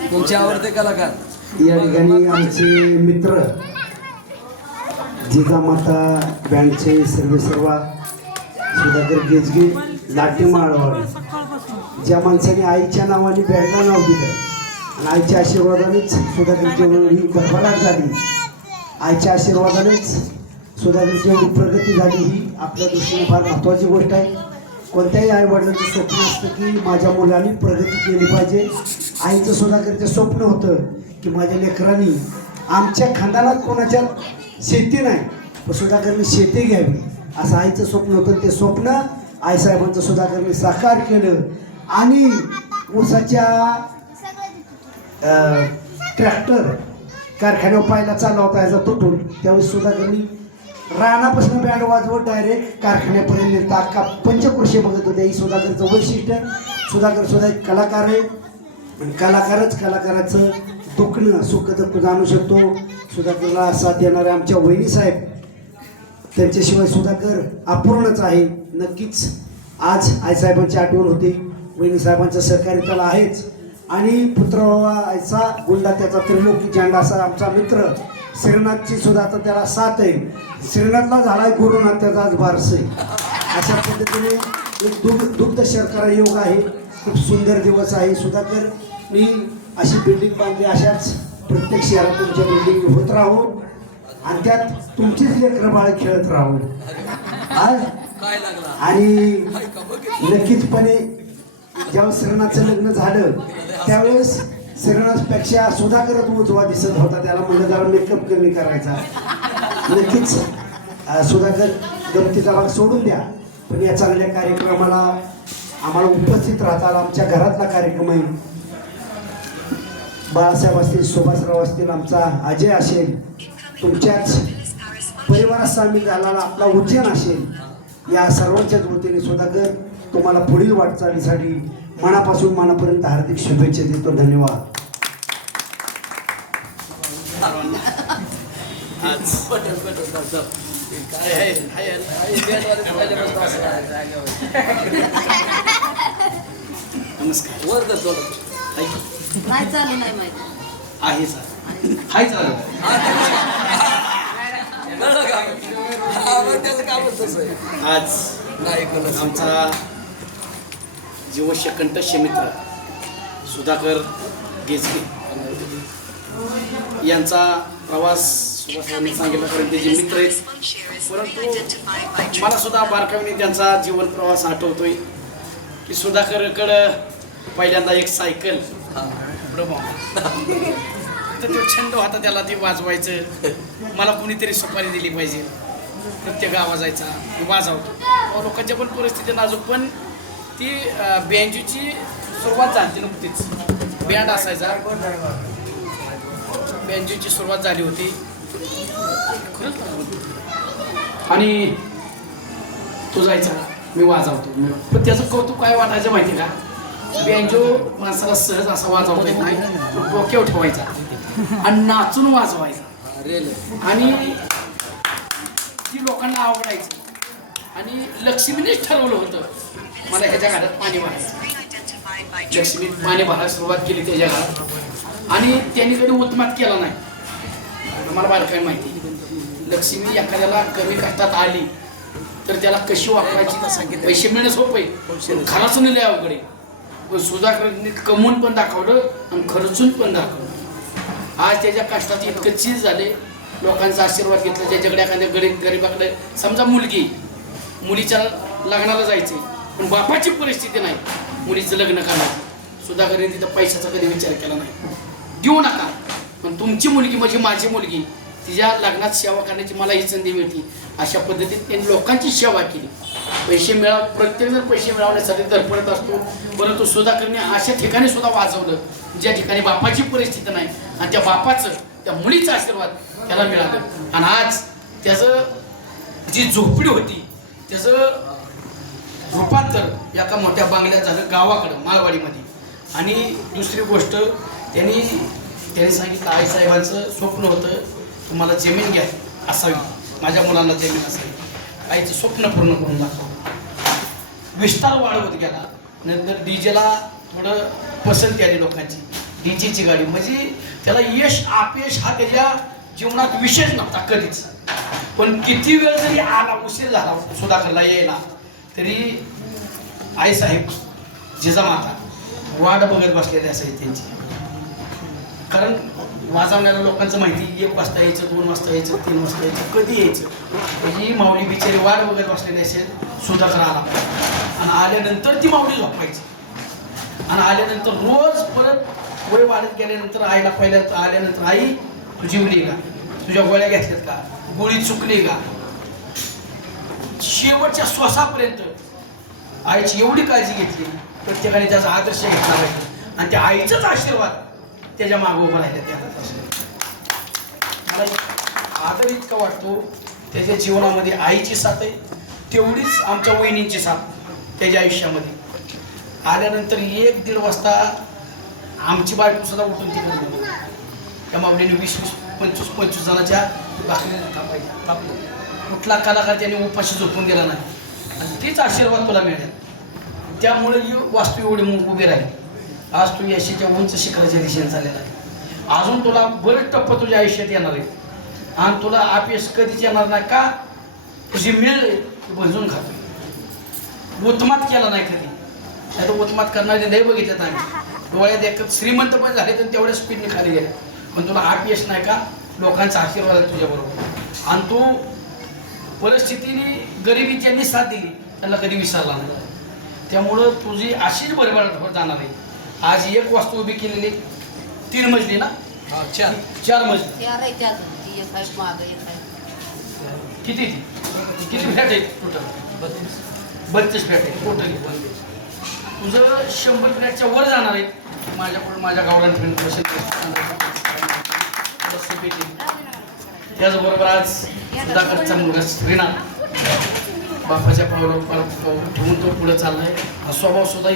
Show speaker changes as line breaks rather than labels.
तुमचे आवडते कलाकार?
या ठिकाणी आमचे मित्र जिजामाता बँडचे सर्व सर्वा सुधाकर गेजगे लाटे माळवाडी. ज्या माणसाने आईच्या नावाने बँडला नाव दिलं आणि आईच्या आशीर्वादानेच सुधाकरची एवढी भरभराट झाली. आईच्या आशीर्वादानेच सुधाकरची एवढी प्रगती झाली ही आपल्या दृष्टीने फार महत्त्वाची गोष्ट आहे. कोणत्याही आई वडिलांचं स्वप्न असतं की माझ्या मुलांनी प्रगती केली पाहिजे. आईचं सुधाकरचं स्वप्न होतं की माझ्या लेकरांनी आमच्या खानदानात कोणाच्या शेती नाही पण सुधाकरने शेती घ्यावी. असं आईचं स्वप्न होतं. ते स्वप्न आईसाहेबांचं सुधाकरने साकार केलं आणि ऊसाच्या ट्रॅक्टर कारखान्यावर पाहिला चालला होता याचा तुटून. त्यावेळी सुधाकरनी रानापासून बँड वाजवत डायरेक्ट कारखान्यापर्यंत नेतात अख्खा पंचकृषी बघत होते. ही सुधाकरचं वैशिष्ट्य सुधाकर सुद्धा एक कलाकार आहे. आणि कलाकारच कलाकाराचं दुखणं सुख दुःख जाणू शकतो. सुधाकरला साथ देणारे आमच्या वहिनी साहेब त्यांच्याशिवाय सुधाकर अपूर्णच आहे. नक्कीच आज आईसाहेबांची आठवण होती. वहिनी साहेबांचं सहकार्य त्याला आहेच. आणि पुत्रवाचा गुंडा त्याचा त्रिलोकी झेंडा असा आमचा मित्र श्रीनाथची सुद्धा आता त्याला साथ आहे. श्रीनाथला झालाय गुरुनाथ त्याचा आज बारस आहे. अशा पद्धतीने एक दुग्ध दुग्ध शर्करा योग आहे. खूप सुंदर दिवस आहे. सुधाकर मी अशी बिल्डिंग बांधली अशाच प्रत्येक शहरात तुमच्या बिल्डिंग होत राहो. आणि त्यात तुमचीच लेकरं बाळ खेळत राहू. आज आणि
लिखितपणे
नक्कीचपणे जेव्हा श्रीनाथचं लग्न झालं त्यावेळेस सगळ्यांपेक्षा सुधाकरच उजवा दिसत होता. त्याला म्हणलं जरा मेकअप कमी करायचा. नक्कीच सुधाकर गमतीचा भाग सोडून द्या. पण या चांगल्या कार्यक्रमाला आम्हाला उपस्थित राहताना आमच्या घरातला कार्यक्रम आहे. बाळासाहेब असतील सुभाषराव असतील आमचा अजय असेल तुमच्याच परिवारात सामील झालेला आपला उज्जैन असेल या सर्वांच्याच वतीने सुधाकर तुम्हाला पुढील वाटचालीसाठी मनापासून मनापर्यंत हार्दिक शुभेच्छा देतो धन्यवाद.
नमस्कार
वर
नाही चालू नाही माहिती
आहे सर हाय चालू?
हा, त्याचं कामच तसं.
आज
नाही.
आमचा जीवस्य कंठस्य मित्र सुधाकर गेजगे. यांचा प्रवास सुभाषरावांनी सांगितल्यापर्यंत जे मित्र आहेत परंतु मला सुद्धा बारकाईने त्यांचा जीवन प्रवास आठवतोय की सुधाकरकडं पहिल्यांदा एक सायकल. तर तो छंद होता त्याला ते वाजवायचं. मला कोणीतरी सुपारी दिली पाहिजे. प्रत्येक आवाजायचा वाजवतो. लोकांच्या पण परिस्थिती नाजूक पण ती बँजूची सुरुवात झाली नुकतीच. बँड असायचा. बँजूची सुरुवात झाली होती. खरंच. आणि तो जायचा. मी वाजवतो. पण त्याचं कौतुक काय वाटायचं माहिती का? बँजो माणसाला सहज असा वाजवता येत नाही. तो डोक्यावर ठेवायचा. आणि नाचून वाजवायचा. आणि ती लोकांना आवडायची. आणि लक्ष्मीनेच ठरवलं होतं. मला ह्याच्या घरात पाणी भरायचं. लक्ष्मी पाणी भरायला सुरुवात केली त्याच्या घरात. आणि त्यांनी कधी उत्मात केला नाही. मला बाहेर माहिती लक्ष्मी एखाद्याला कमी कष्टात आली तर त्याला कशी वापरायची? पैसे मिळणं सोपं आहे. खरंच नाही लय अवघड आहे. पण सुधाकरने कमवून पण दाखवलं आणि खर्चून पण दाखवलं. आज त्याच्या कष्टात इतकं चीज झाले. लोकांचा आशीर्वाद घेतला. त्याच्याकडे एखाद्या गरीब गरीबाकडे समजा मुलगी मुलीच्या लग्नाला जायचे पण बापाची परिस्थिती नाही. मुलीचं लग्न करायचं सुधाकरने तिथं पैशाचा कधी विचार केला नाही. देऊ नका. पण तुमची मुलगी म्हणजे माझी मुलगी. तिच्या लग्नात सेवा करण्याची मला ही संधी मिळते. अशा पद्धतीत त्यांनी लोकांची सेवा केली. पैसे मिळव प्रत्येकजण पैसे मिळवण्यासाठी धडपडत असतो. परंतु सुधाकरने अशा ठिकाणी सुद्धा वाजवलं ज्या ठिकाणी बापाची परिस्थिती नाही. आणि त्या बापाचं त्या मुलीचा आशीर्वाद त्याला मिळालं. आणि आज त्याचं जी झोपडी होती त्याचं रूपांतर एका मोठ्या बांगल्यात झालं गावाकडं मालवाडीमध्ये. आणि दुसरी गोष्ट त्यांनी त्यांनी सांगितलं आईसाहेबांचं स्वप्न होतं तुम्हाला जमीन घ्या असावी. माझ्या मुलांना जमीन असावी. आईचं स्वप्न पूर्ण करून दाखवलं विस्तार वाढवत गेला. नंतर डीजेला थोडं पसंती आली लोकांची. डीजेची गाडी. म्हणजे त्याला यश अपयश हा त्याच्या जीवनात विशेष नव्हता कधीच. पण किती वेळ जरी आला उशीर झाला सुधाकरला यायला तरी आई साहेब जिजामाता वाट बघत बसलेली असायची त्यांची. कारण वाजवणाऱ्या लोकांचं माहिती एक वाजता यायचं दोन वाजता यायचं तीन वाजता यायचं कधी यायचं? ही माऊली बिचारी वाट बघत बसलेली असेल सुधाकर आला. आणि आल्यानंतर ती माऊली झोपायची. आणि आल्यानंतर रोज परत वय वाढत गेल्यानंतर आईला पहिल्या आल्यानंतर आई तू जिवली का? तुझ्या गोळ्या घेतल्यात का? गोळी चुकली का? शेवटच्या श्वासापर्यंत आईची एवढी काळजी घेतली प्रत्येकाने त्याचा आदर्श घेतला पाहिजे. आणि त्या आईचाच आशीर्वाद त्याच्या मागं उभा राहिला त्या मला आदर इतका वाटतो त्याच्या जीवनामध्ये आईची साथ आहे तेवढीच आमच्या वहिनींची साथ त्याच्या आयुष्यामध्ये. आल्यानंतर एक दीड वाजता आमची बायको सुद्धा उठून तिकडे त्या माऊलीने वीस वीस पंचवीस पंचवीस जणांच्या भाकरी कुठला कलाकार त्याने उपाशी झोपून गेला नाही. आणि तीच आशीर्वाद तुला मिळेल. त्यामुळे ही वास्तू एवढी उभी राहिली. आज तू यशाच्या उंच शिखराच्या दिशेने चाललेला आहे. अजून तुला बरेच टप्प तुझ्या आयुष्यात येणार आहे आणि तुला अपयश कधीच येणार नाही का? तुझी मिळ भजून खातो. उत्मात केला नाही कधी. नाही तर उत्मात करणारे नाही बघितल्यात आम्ही. डोळ्यात एक श्रीमंत पण झाले तर तेवढ्या स्पीडने खाली गेल्या पण तुला अपयश नाही का? लोकांचा आशीर्वाद आहे तुझ्याबरोबर. आणि तू परिस्थितीने गरिबी ज्यांनी साथ दिली त्यांना कधी विसरला नाही. त्यामुळं तुझी अशीच भरभराट जाणार आहे. आज एक वास्तू उभी केलेली तीन मजली ना?
हा, चार.
चार मजली.
आहे आहे आहे.
किती ती? किती फ्लॅट आहेत टोटल बत्तीस. फ्लॅट आहे. टोटली तुझं शंभर फ्लॅटच्या वर जाणार आहे. माझ्याकडून माझ्या गावरान फ्रेंड त्याचबरोबर आज सुधाकरचा मुलगा श्रीनाथ बापाच्या पावलावर पाऊल ठेवून तो पुढे चाललाय. हा स्वभाव सुद्धा